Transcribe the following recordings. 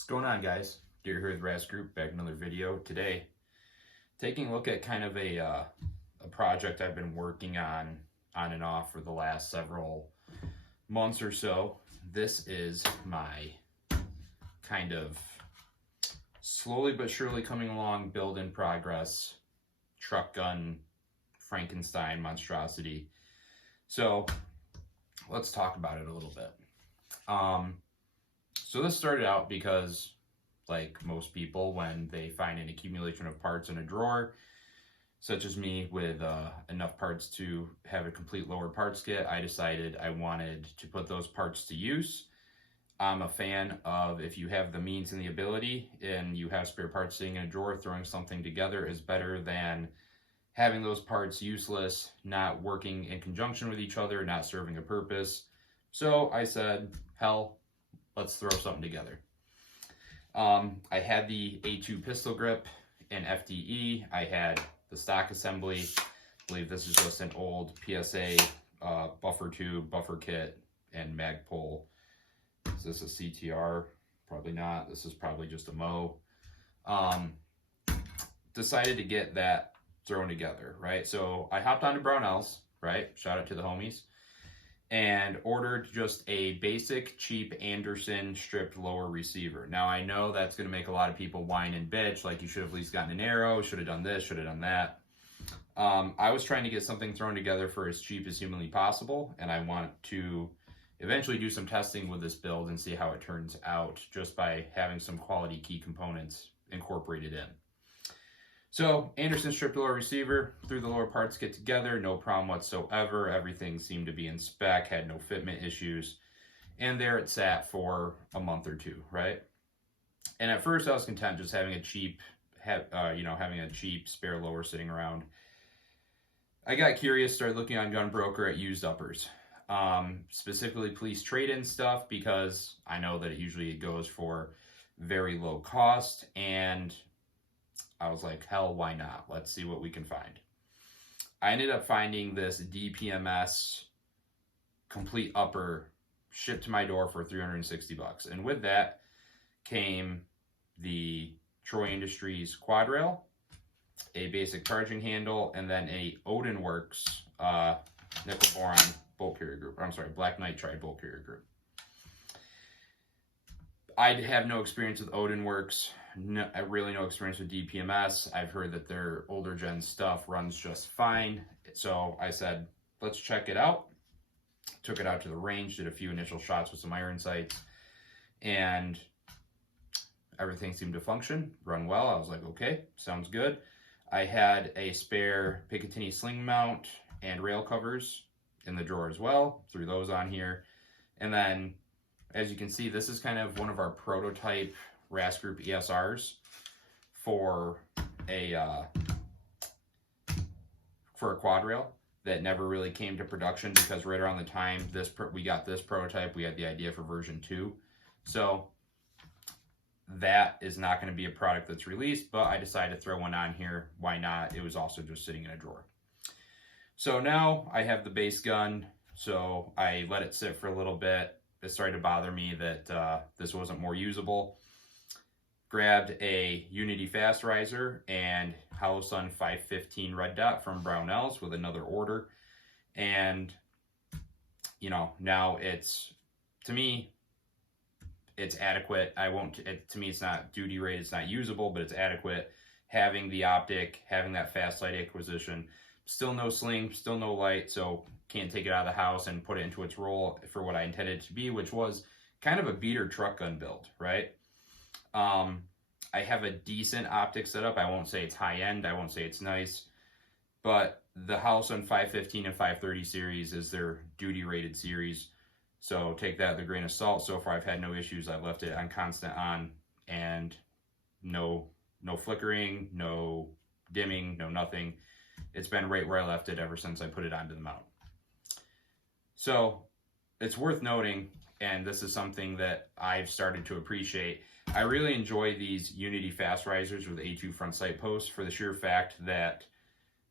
What's going on, guys? Deer here with Ras Group, back with another video. Today, taking a look at kind of a project I've been working on and off for the last several months or so. This is my kind of slowly but surely coming along, build in progress, truck gun, Frankenstein monstrosity. So let's talk about it a little bit. So this started out because, like most people, when they find an accumulation of parts in a drawer, such as me with enough parts to have a complete lower parts kit, I decided I wanted to put those parts to use. I'm a fan of, if you have the means and the ability and you have spare parts sitting in a drawer, throwing something together is better than having those parts useless, not working in conjunction with each other, not serving a purpose. So I said, hell, let's throw something together. I had the A2 pistol grip in FDE. I had the stock assembly. I believe this is just an old PSA buffer tube, buffer kit, and mag pull. Is this a CTR? Probably not. This is probably just a Mo. Decided to get that thrown together, right? So I hopped onto Brownells, right? Shout out to the homies. And ordered just a basic, cheap Anderson stripped lower receiver. Now, I know that's going to make a lot of people whine and bitch, like you should have at least gotten an arrow, should have done this, should have done that. I was trying to get something thrown together for as cheap as humanly possible, and I want to eventually do some testing with this build and see how it turns out just by having some quality key components incorporated in. So, Anderson stripped lower receiver, threw the lower parts kit together, no problem whatsoever. Everything seemed to be in spec, had no fitment issues. And there it sat for a month or two, right? And at first I was content just having a cheap, having a cheap spare lower sitting around. I got curious, started looking on Gunbroker at used uppers. Specifically police trade-in stuff, because I know that usually it goes for very low cost, and I was like, hell, why not? Let's see what we can find. I ended up finding this DPMS complete upper shipped to my door for $360. And with that came the Troy Industries quad rail, a basic charging handle, and then a Odin Works nickel boron bolt carrier group. I'm sorry, black nitride bolt carrier group. I have no experience with Odin Works. Really no experience with DPMS. I've heard that their older gen stuff runs just fine. So I said, let's check it out. Took it out to the range, did a few initial shots with some iron sights, and everything seemed to function, run well. I was like, okay, sounds good. I had a spare Picatinny sling mount and rail covers in the drawer as well. Threw those on here. And then, as you can see, this is kind of one of our prototype Ras Group ESRs for a quad rail that never really came to production, because right around the time we got this prototype, we had the idea for version 2. So that is not going to be a product that's released, but I decided to throw one on here. Why not? It was also just sitting in a drawer. So now I have the base gun, so I let it sit for a little bit. It started to bother me that this wasn't more usable. Grabbed a Unity Fast Riser and Hollow Sun 515 red dot from Brownells with another order. And, now to me, it's adequate. To me, it's not duty rated, it's not usable, but it's adequate. Having the optic, having that fast light acquisition, still no sling, still no light, so can't take it out of the house and put it into its role for what I intended it to be, which was kind of a beater truck gun build, right? I have a decent optic setup. I won't say it's high-end. I won't say it's nice. But the Hollow Sun 515 and 530 series is their duty-rated series. So take that with a grain of salt. So far, I've had no issues. I've left it on constant on, and no flickering, no dimming, no nothing. It's been right where I left it ever since I put it onto the mount. So it's worth noting, and this is something that I've started to appreciate, I really enjoy these Unity Fast Risers with A2 front sight posts for the sheer fact that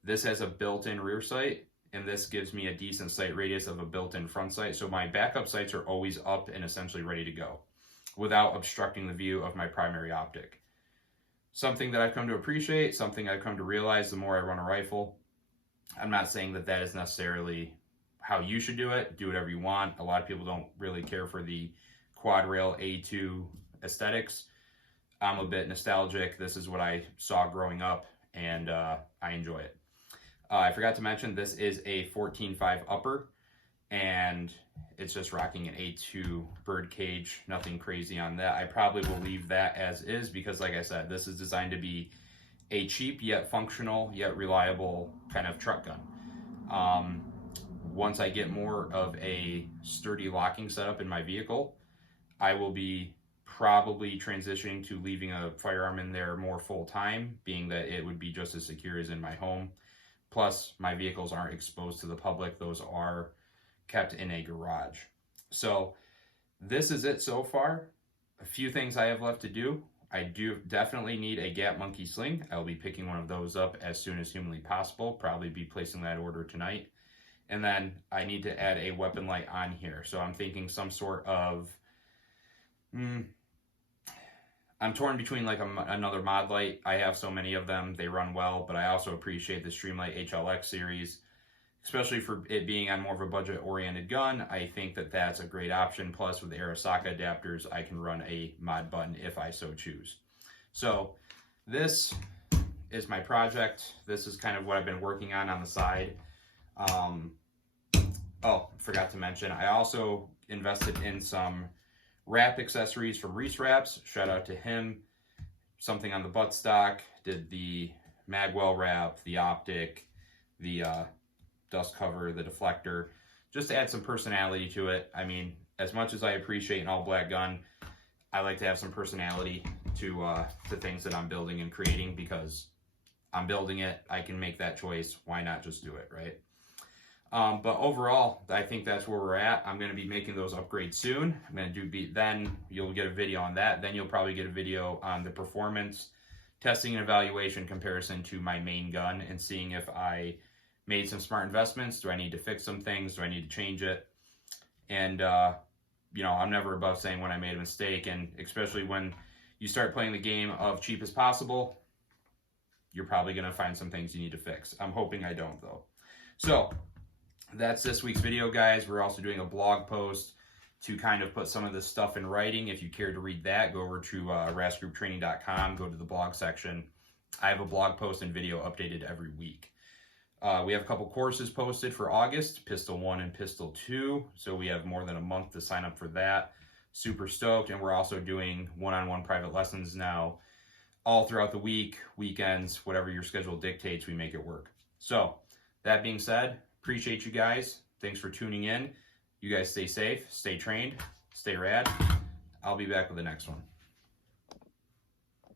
this has a built-in rear sight, and this gives me a decent sight radius of a built-in front sight. So my backup sights are always up and essentially ready to go. without obstructing the view of my primary optic. Something that I've come to appreciate, something I've come to realize the more I run a rifle. I'm not saying that that is necessarily how you should do it. Do whatever you want. A lot of people don't really care for the quad rail A2 aesthetics. I'm a bit nostalgic. This is what I saw growing up, and I enjoy it. I forgot to mention this is a 14.5 upper, and it's just rocking an A2 bird cage. Nothing crazy on that. I probably will leave that as is because, like I said, this is designed to be a cheap yet functional yet reliable kind of truck gun. Once I get more of a sturdy locking setup in my vehicle, I will be probably transitioning to leaving a firearm in there more full time, being that it would be just as secure as in my home. Plus, my vehicles aren't exposed to the public. Those are kept in a garage. So this is it so far. A few things I have left to do. I do definitely need a Gap Monkey sling. I'll be picking one of those up as soon as humanly possible. Probably be placing that order tonight. And then I need to add a weapon light on here. So I'm thinking some sort of, I'm torn between like another mod light. I have so many of them, they run well, but I also appreciate the Streamlight HLX series, especially for it being on more of a budget-oriented gun. I think that that's a great option. Plus, with Arasaka adapters, I can run a mod button if I so choose. So this is my project. This is kind of what I've been working on the side. Oh, forgot to mention, I also invested in some wrap accessories from Reese Wraps. Shout out to him. Something on the buttstock, did the magwell wrap, the optic, the dust cover, the deflector, just to add some personality to it. I mean, as much as I appreciate an all-black gun, I like to have some personality to things that I'm building and creating, because I'm building it. I can make that choice. Why not just do it, right? But overall, I think that's where we're at. I'm going to be making those upgrades soon. I'm going to do then you'll get a video on that. Then you'll probably get a video on the performance testing and evaluation comparison to my main gun, and seeing if I made some smart investments. Do I need to fix some things? Do I need to change it? And you know, I'm never above saying when I made a mistake, and especially when you start playing the game of cheap as possible, you're probably going to find some things you need to fix. I'm hoping I don't, though. So that's this week's video, guys. We're also doing a blog post to kind of put some of this stuff in writing. If you care to read that, go over to rasgrouptraining.com, go to the blog section. I have a blog post and video updated every week. We have a couple courses posted for August, Pistol 1 and Pistol 2. So we have more than a month to sign up for that. Super stoked. And we're also doing one-on-one private lessons now all throughout the week, weekends, whatever your schedule dictates, we make it work. So that being said, appreciate you guys. Thanks for tuning in. You guys stay safe, stay trained, stay rad. I'll be back with the next one.